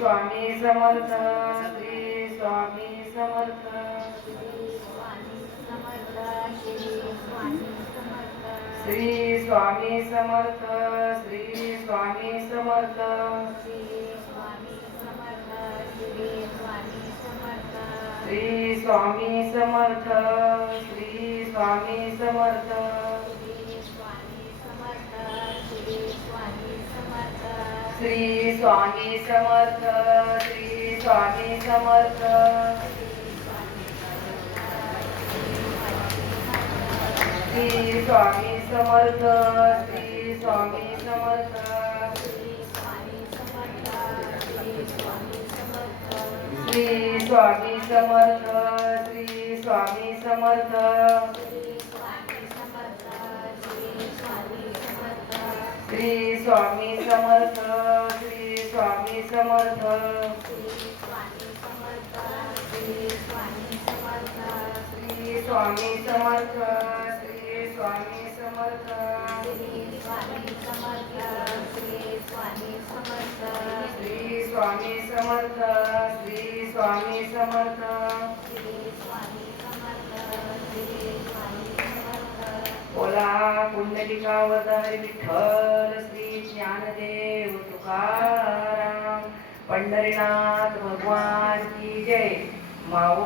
स्वामी समर्थ, श्री स्वामी समर्थ, श्री स्वामी समर्थ, श्री स्वामी समर्थ, श्री स्वामी समर्थ, श्री स्वामी समर्थ, श्री स्वामी समर्थ, श्री स्वामी समर्थ, श्री स्वामी समर्थ, श्री स्वामी समर्थ, श्री स्वामी समर्थ, श्री स्वामी समर्थ, श्री स्वामी समर्थ, श्री स्वामी समर्थ, श्री स्वामी समर्थ, श्री स्वामी समर्थ, श्री स्वामी समर्थ, श्री स्वामी समर्थ, बोला कुंडलिकावतारी विठ्ठल श्री ज्ञानदेव तुकाराम, पंढरीनाथ भगवान की जय। माऊ